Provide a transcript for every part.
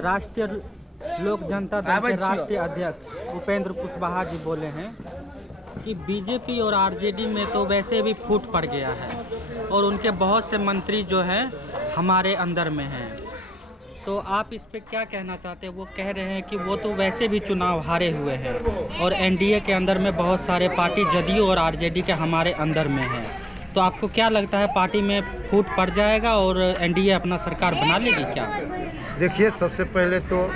राष्ट्रीय लोक जनता दल के राष्ट्रीय अध्यक्ष उपेंद्र कुशवाहा जी बोले हैं कि बीजेपी और आरजेडी में तो वैसे भी फूट पड़ गया है और उनके बहुत से मंत्री जो हैं हमारे अंदर में हैं। तो आप इस पे क्या कहना चाहते हैं? वो कह रहे हैं कि वो तो वैसे भी चुनाव हारे हुए हैं और एनडीए के अंदर में बहुत सारे पार्टी जदयू और आरजेडी के हमारे अंदर में हैं। तो आपको क्या लगता है, पार्टी में फूट पड़ जाएगा और एनडीए अपना सरकार बना लेगी क्या? देखिए, सबसे पहले तो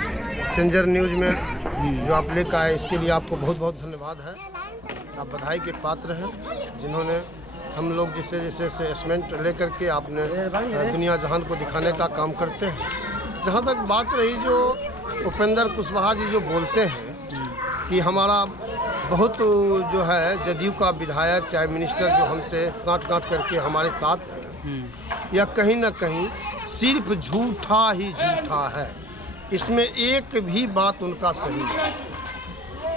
चेंजर न्यूज़ में जो आप लेकर आए इसके लिए आपको बहुत बहुत धन्यवाद है। आप बधाई के पात्र हैं, जिन्होंने हम लोग जिसे जैसे असेसमेंट लेकर के आपने दुनिया जहान को दिखाने का काम करते हैं। जहाँ तक बात रही जो उपेंद्र कुशवाहा जी जो बोलते हैं कि हमारा बहुत जो है जदयू का विधायक चाहे मिनिस्टर जो हमसे साँठ-गाँठ करके हमारे साथ हैं, या कहीं ना कहीं सिर्फ झूठा ही झूठा है। इसमें एक भी बात उनका सही है।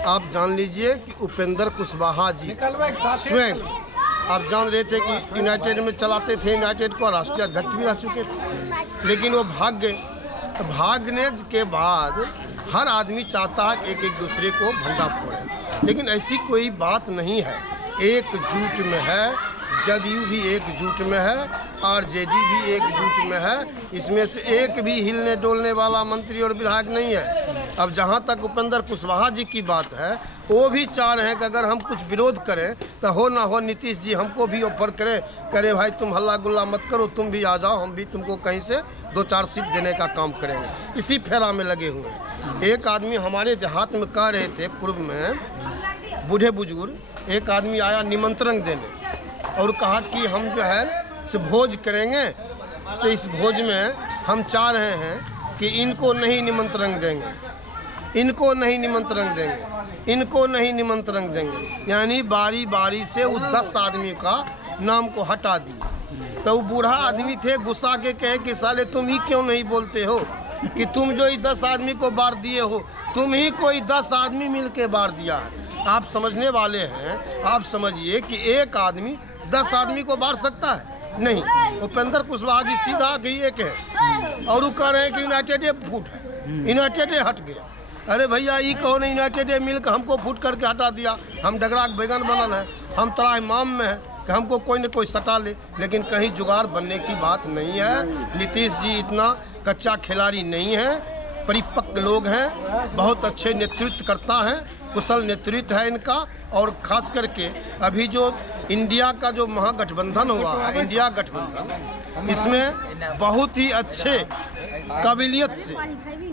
आप जान लीजिए कि उपेंद्र कुशवाहा जी स्वयं आप जान रहे थे कि यूनाइटेड में चलाते थे, यूनाइटेड को राष्ट्रीय अध्यक्ष भी रह चुके थे, लेकिन वो भाग गए। तो भागने के बाद हर आदमी चाहता है एक एक दूसरे को भंडा फोड़े, लेकिन ऐसी कोई बात नहीं है। एकजुट में है, जदयू भी एकजुट में है, आरजेडी भी एकजुट में है। इसमें से एक भी हिलने डोलने वाला मंत्री और विधायक नहीं है। अब जहाँ तक उपेंद्र कुशवाहा जी की बात है, वो भी चाह रहे हैं कि अगर हम कुछ विरोध करें तो हो ना हो नीतीश जी हमको भी ऑफर करे भाई तुम हल्ला गुल्ला मत करो, तुम भी आ जाओ, हम भी तुमको कहीं से 2-4 सीट देने का काम करेंगे। इसी फेरा में लगे हुए हैं। एक आदमी हमारे देहात में कह रहे थे, पूर्व में बूढ़े बुजुर्ग, एक आदमी आया निमंत्रण देने और कहा कि हम जो है से भोज करेंगे, से इस भोज में हम चाह रहे हैं कि इनको नहीं निमंत्रण देंगे, इनको नहीं निमंत्रण देंगे, इनको नहीं निमंत्रण देंगे। यानी बारी बारी से वो 10 आदमी का नाम को हटा दिए। तो वो बूढ़ा आदमी थे, गुस्सा के कहे कि साले तुम ही क्यों नहीं बोलते हो कि तुम जो 10 आदमी को बार दिए हो, तुम ही कोई 10 आदमी मिल के बार दिया है। आप समझने वाले हैं, आप समझिए कि एक आदमी 10 आदमी को बार सकता है? नहीं। उपेंद्र कुशवाहा जी सीधा गई एक है और वो कह रहे हैं कि यूनाइटेड फूट है, यूनाइटेड हट गया। अरे भैया ये कहो नहीं, यूनाइटेड मिलकर हमको फूट करके हटा दिया। हम डगरा के बैगन बनल है, हम तराह माम में है कि हमको कोई न कोई सटा ले, लेकिन कहीं जुगाड़ बनने की बात नहीं है। नीतीश जी इतना कच्चा खिलाड़ी नहीं है, परिपक्व लोग हैं, बहुत अच्छे नेतृत्व करता है, कुशल नेतृत्व है इनका। और खास करके अभी जो इंडिया का जो महागठबंधन हुआ है, इंडिया गठबंधन, इसमें बहुत ही अच्छे काबिलियत से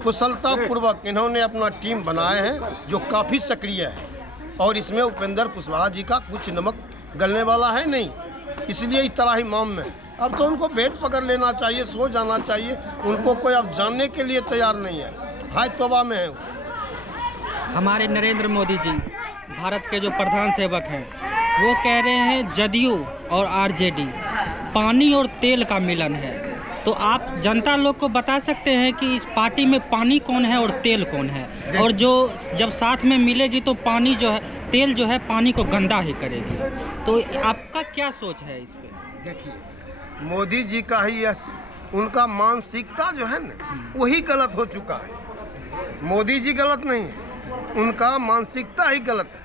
कुशलता पूर्वक इन्होंने अपना टीम बनाए हैं जो काफ़ी सक्रिय है। और इसमें उपेंद्र कुशवाहा जी का कुछ नमक गलने वाला है नहीं, इसलिए इस तरह ही माम में। अब तो उनको भेंट पकड़ लेना चाहिए, सो जाना चाहिए। उनको कोई अब जानने के लिए तैयार नहीं है, हाय तौबा में है। हमारे नरेंद्र मोदी जी भारत के जो प्रधान सेवक हैं, वो कह रहे हैं जदयू और आरजेडी पानी और तेल का मिलन है। तो आप जनता लोग को बता सकते हैं कि इस पार्टी में पानी कौन है और तेल कौन है, और जो जब साथ में मिलेगी तो पानी जो है, तेल जो है पानी को गंदा ही करेगी। तो आपका क्या सोच है इस पर? देखिए, मोदी जी का ही उनका मानसिकता जो है ना, वही गलत हो चुका है। मोदी जी गलत नहीं है, उनका मानसिकता ही गलत है।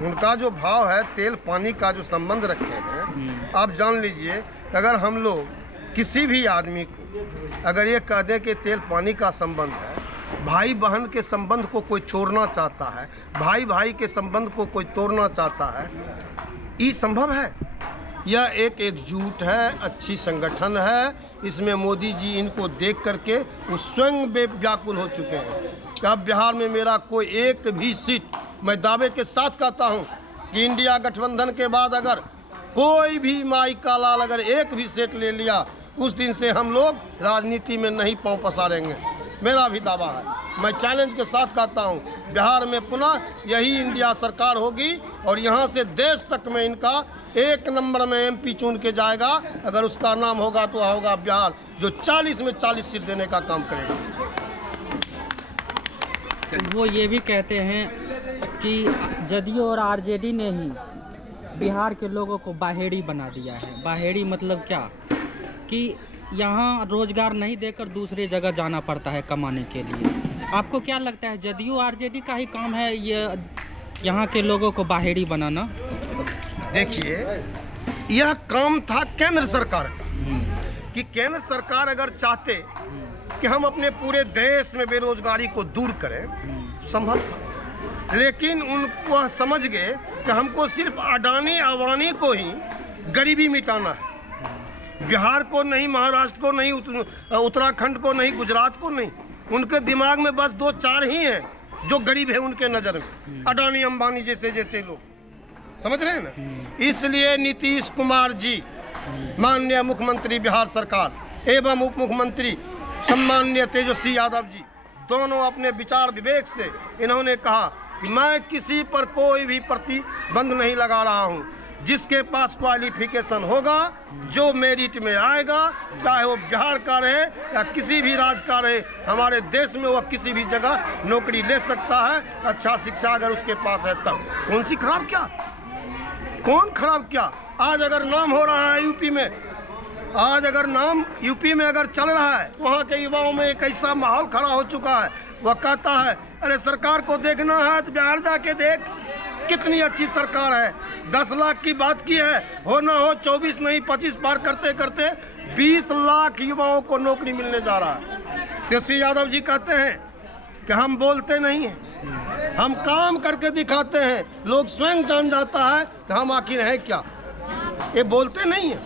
उनका जो भाव है तेल पानी का जो संबंध रखे हैं, आप जान लीजिए अगर हम लोग किसी भी आदमी को अगर ये कह दें कि तेल पानी का संबंध है, भाई बहन के संबंध को कोई तोड़ना चाहता है, भाई भाई के संबंध को कोई तोड़ना चाहता है, ये संभव है? यह एक एकजुट है, अच्छी संगठन है। इसमें मोदी जी इनको देख करके वो स्वयं व्याकुल हो चुके हैं कि अब बिहार में मेरा कोई एक भी सीट, मैं दावे के साथ कहता हूं कि इंडिया गठबंधन के बाद अगर कोई भी माई का लाल अगर एक भी सीट ले लिया, उस दिन से हम लोग राजनीति में नहीं पांव पसारेंगे, मेरा भी दावा है। मैं चैलेंज के साथ कहता हूं, बिहार में पुनः यही इंडिया सरकार होगी और यहां से देश तक में इनका 1 नंबर में एमपी चुन के जाएगा। अगर उसका नाम होगा तो होगा बिहार, जो 40 में 40 सीट देने का काम करेगा। वो ये भी कहते हैं कि जदयू और आरजेडी ने ही बिहार के लोगों को बाहेड़ी बना दिया है। बाहेड़ी मतलब क्या कि यहाँ रोजगार नहीं देकर दूसरी जगह जाना पड़ता है कमाने के लिए। आपको क्या लगता है जदयू आरजेडी का ही काम है ये यहाँ के लोगों को बाहरी बनाना? देखिए, यह काम था केंद्र सरकार का कि केंद्र सरकार अगर चाहते कि हम अपने पूरे देश में बेरोजगारी को दूर करें, संभव था, लेकिन उनको समझ गए कि हमको सिर्फ अडानी अवानी को ही गरीबी मिटाना है। बिहार को नहीं, महाराष्ट्र को नहीं, उत्तराखंड को नहीं, गुजरात को नहीं। उनके दिमाग में बस 2-4 ही हैं जो गरीब है उनके नज़र में, अडानी अंबानी जैसे जैसे लोग, समझ रहे हैं ना। इसलिए नीतीश कुमार जी, माननीय मुख्यमंत्री बिहार सरकार एवं उप मुख्यमंत्री सम्माननीय तेजस्वी यादव जी, दोनों अपने विचार विवेक से इन्होंने कहा कि मैं किसी पर कोई भी प्रतिबंध नहीं लगा रहा हूँ। जिसके पास क्वालिफिकेशन होगा, जो मेरिट में आएगा, चाहे वो बिहार का रहे या किसी भी राज्य का रहे, हमारे देश में वह किसी भी जगह नौकरी ले सकता है। अच्छा शिक्षा अगर उसके पास है तब। कौन सी खराब क्या, कौन खराब क्या? आज अगर नाम हो रहा है यूपी में, आज अगर नाम यूपी में अगर चल रहा है, वहाँ के युवाओं में एक ऐसा माहौल खड़ा हो चुका है, वह कहता है अरे सरकार को देखना है तो बिहार जाके देख, कितनी अच्छी सरकार है। 10 लाख की बात की है, हो ना हो 24 नहीं 25 पार करते करते 20 लाख युवाओं को नौकरी मिलने जा रहा है। तेजस्वी यादव जी कहते हैं कि हम बोलते नहीं हैं, हम काम करके दिखाते हैं। लोग स्वयं जान जाता है तो हम आखिर हैं क्या। ये बोलते नहीं हैं,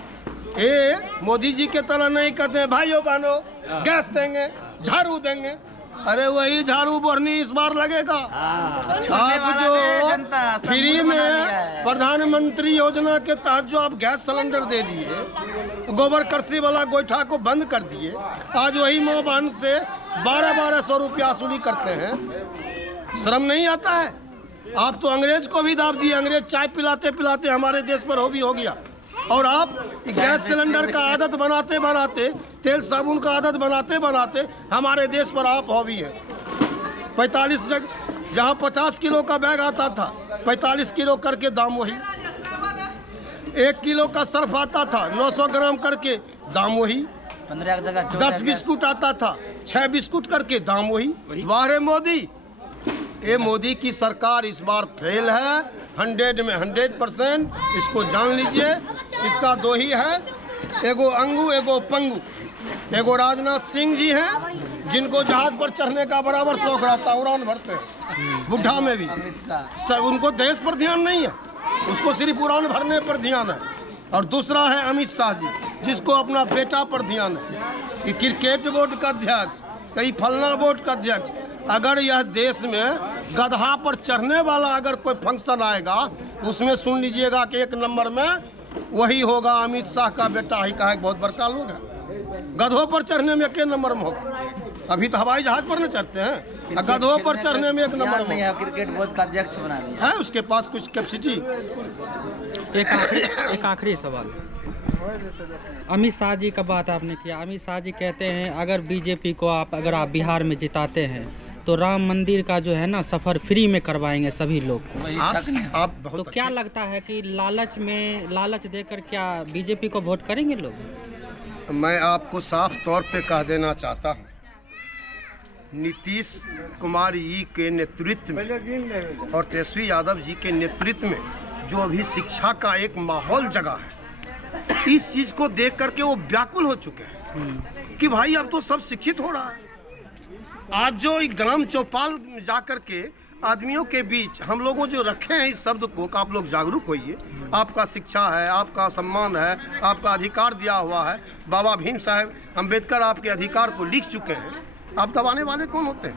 ये मोदी जी के तरह नहीं कहते हैं भाइयों बहनों गैस देंगे, झाड़ू देंगे। अरे वही झाड़ू बोरनी इस बार लगेगा। आप जो फ्री में प्रधानमंत्री योजना के तहत जो आप गैस सिलेंडर दे दिए, गोबर कृषि वाला गोईठा को बंद कर दिए, आज वही माँ बहन से 1200 रुपया वसूली करते हैं। शर्म नहीं आता है? आप तो अंग्रेज को भी दाब दिए। अंग्रेज चाय पिलाते पिलाते हमारे देश पर हो गया, और आप गैस सिलेंडर का आदत बनाते बनाते, तेल साबुन का आदत बनाते बनाते हमारे देश पर आप हॉबी है। 45 जहाँ 50 किलो का बैग आता था, 45 किलो करके दाम वही। 1 किलो का सर्फ आता था 900 ग्राम करके दाम वही। 15 जगह 10 बिस्कुट आता था 6 बिस्कुट करके दाम वही। वाह रे मोदी, ये मोदी की सरकार इस बार फेल है 100 में 100%। इसको जान लीजिए। इसका 2 ही है, एगो अंगू एगो पंगू। एगो राजनाथ सिंह जी हैं जिनको जहाज पर चढ़ने का बराबर शौक रहता है, उड़ान भरते हैं बुढ़ा में भी। उनको देश पर ध्यान नहीं है, उसको सिर्फ उड़ान भरने पर ध्यान है। और दूसरा है अमित शाह जी, जिसको अपना बेटा पर ध्यान है कि क्रिकेट बोर्ड का अध्यक्ष, कहीं फलना बोर्ड का अध्यक्ष। अगर यह देश में गधा पर चढ़ने वाला अगर कोई फंक्शन आएगा, उसमें सुन लीजिएगा कि 1 नंबर में वही होगा, अमित शाह का बेटा ही का है। बहुत बड़का लोग है, गधों पर चढ़ने में 1 नंबर में होगा। अभी तो हवाई जहाज पर न चढ़ते हैं, गधों पर चढ़ने में 1 नंबर में है। क्रिकेट बोर्ड का अध्यक्ष बना दिया है, उसके पास कुछ कैपेसिटी। एक आखिरी सवाल, अमित शाह जी का बात आपने किया। अमित शाह जी कहते हैं अगर बीजेपी को अगर आप बिहार में जिताते हैं तो राम मंदिर का जो है ना सफ़र फ्री में करवाएंगे सभी लोग को। आप बहुत तो क्या लगता है कि लालच देकर क्या बीजेपी को वोट करेंगे लोग? मैं आपको साफ तौर पे कह देना चाहता हूँ, नीतीश कुमार जी के नेतृत्व में और तेजस्वी यादव जी के नेतृत्व में जो अभी शिक्षा का एक माहौल जगा है, इस चीज़ को देख करके वो व्याकुल हो चुके हैं कि भाई अब तो सब शिक्षित हो रहा है। आज जो ग्राम चौपाल जा कर के आदमियों के बीच हम लोगों जो रखे हैं इस शब्द को कि आप लोग जागरूक होइए, आपका शिक्षा है, आपका सम्मान है, आपका अधिकार दिया हुआ है। बाबा भीम साहब अम्बेडकर आपके अधिकार को लिख चुके हैं, आप दबाने वाले कौन होते हैं?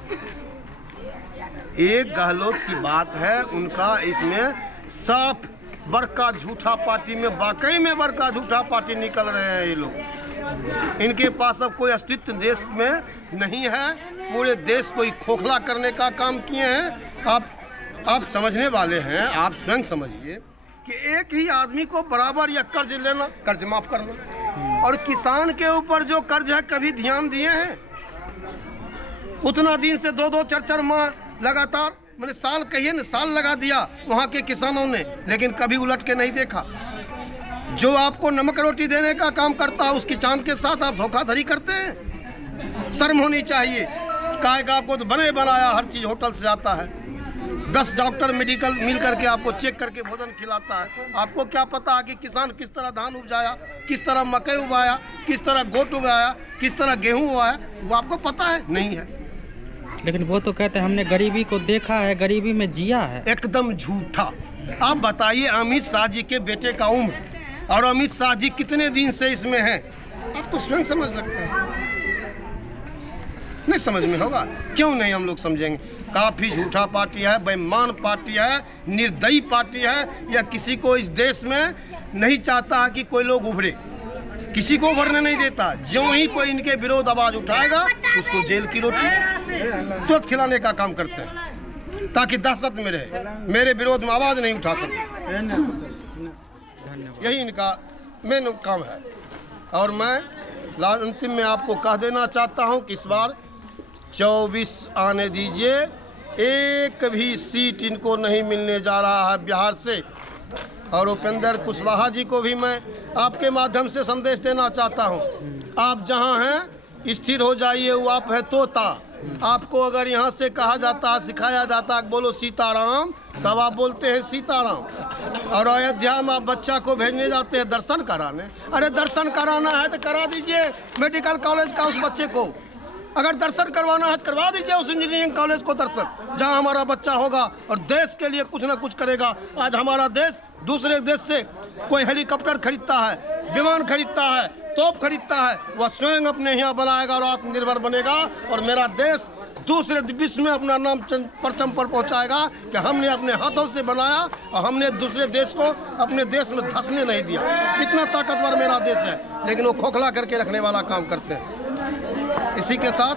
एक गहलोत की बात है उनका, इसमें साफ बड़का झूठा पार्टी में, वाकई में बड़का झूठा पार्टी निकल रहे हैं ये लोग। इनके पास अब कोई अस्तित्व देश में नहीं है, पूरे देश को ही खोखला करने का काम किए हैं। आप समझने वाले हैं, आप स्वयं समझिए कि एक ही आदमी को बराबर या कर्ज लेना, कर्ज माफ करना, और किसान के ऊपर जो कर्ज है कभी ध्यान दिए हैं? उतना दिन से 2-2 4-4 माह लगातार, मैंने साल कहिए ना, साल लगा दिया वहाँ के किसानों ने, लेकिन कभी उलट के नहीं देखा। जो आपको नमक रोटी देने का काम करता है उसकी चांद के साथ आप धोखाधड़ी करते हैं। शर्म होनी चाहिए। काहे का आपको तो बने बनाया हर चीज़ होटल से आता है। 10 डॉक्टर मेडिकल मिल करके आपको चेक करके भोजन खिलाता है। आपको क्या पता है कि किसान किस तरह धान उपजाया, किस तरह मकई उगाया, किस तरह गोट उगाया, किस तरह गेहूँ उगाया, वो आपको पता है? नहीं है। लेकिन वो तो कहते हैं हमने गरीबी को देखा है, गरीबी में जिया है। एकदम झूठा। आप बताइए अमित शाह जी के बेटे का उम्र और अमित शाह जी कितने दिन से इसमें हैं, आप तो स्वयं समझ सकते हैं। नहीं समझ में होगा? क्यों नहीं हम लोग समझेंगे? काफ़ी झूठा पार्टी है, बेईमान पार्टी है, निर्दयी पार्टी है। या किसी को इस देश में नहीं चाहता कि कोई लोग उभरे, किसी को उभरने नहीं देता। ज्यों ही कोई इनके विरोध आवाज़ उठाएगा उसको जेल की रोटी तुरंत खिलाने का काम करते हैं ताकि दहशत में रहे, मेरे विरोध में आवाज़ नहीं उठा सके। यही इनका मेन काम है। और मैं अंतिम में आपको कह देना चाहता हूं कि इस बार 24 आने दीजिए, एक भी सीट इनको नहीं मिलने जा रहा है बिहार से। और उपेंद्र कुशवाहा जी को भी मैं आपके माध्यम से संदेश देना चाहता हूं, आप जहां हैं स्थिर हो जाइए। वो आप है तोता, आपको अगर यहाँ से कहा जाता, सिखाया जाता कि बोलो सीताराम, तब आप बोलते हैं सीताराम। और अयोध्या में आप बच्चा को भेजने जाते हैं दर्शन कराने। अरे दर्शन कराना है तो करा दीजिए मेडिकल कॉलेज का उस बच्चे को। अगर दर्शन करवाना है तो करवा दीजिए उस इंजीनियरिंग कॉलेज को दर्शन, जहां हमारा बच्चा होगा और देश के लिए कुछ ना कुछ करेगा। आज हमारा देश दूसरे देश से कोई हेलीकॉप्टर खरीदता है, विमान खरीदता है, तोप खरीदता है, वह स्वयं अपने यहाँ बनाएगा और आत्मनिर्भर बनेगा। और मेरा देश दूसरे विश्व में अपना नाम परचम पर पहुँचाएगा कि हमने अपने हाथों से बनाया और हमने दूसरे देश को अपने देश में धंसने नहीं दिया। कितना ताकतवर मेरा देश है, लेकिन वो खोखला करके रखने वाला काम करते हैं। इसी के साथ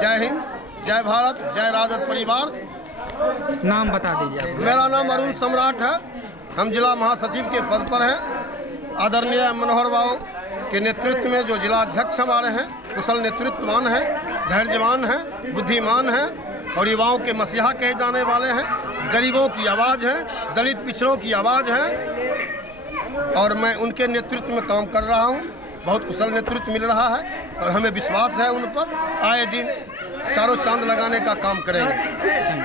जय हिंद, जय भारत, जय राजद परिवार। नाम बता दीजिए। मेरा नाम अरुण सम्राट है, हम जिला महासचिव के पद पर हैं। आदरणीय मनोहर बाबू के नेतृत्व में जो जिला अध्यक्ष हमारे हैं, कुशल नेतृत्ववान हैं, धैर्यवान हैं, बुद्धिमान हैं और युवाओं के मसीहा कहे जाने वाले हैं। गरीबों की आवाज़ है, दलित पिछड़ों की आवाज़ है और मैं उनके नेतृत्व में काम कर रहा हूँ। बहुत कुशल नेतृत्व मिल रहा है और हमें विश्वास है उन पर। आए दिन चारों चांद लगाने का काम करेंगे।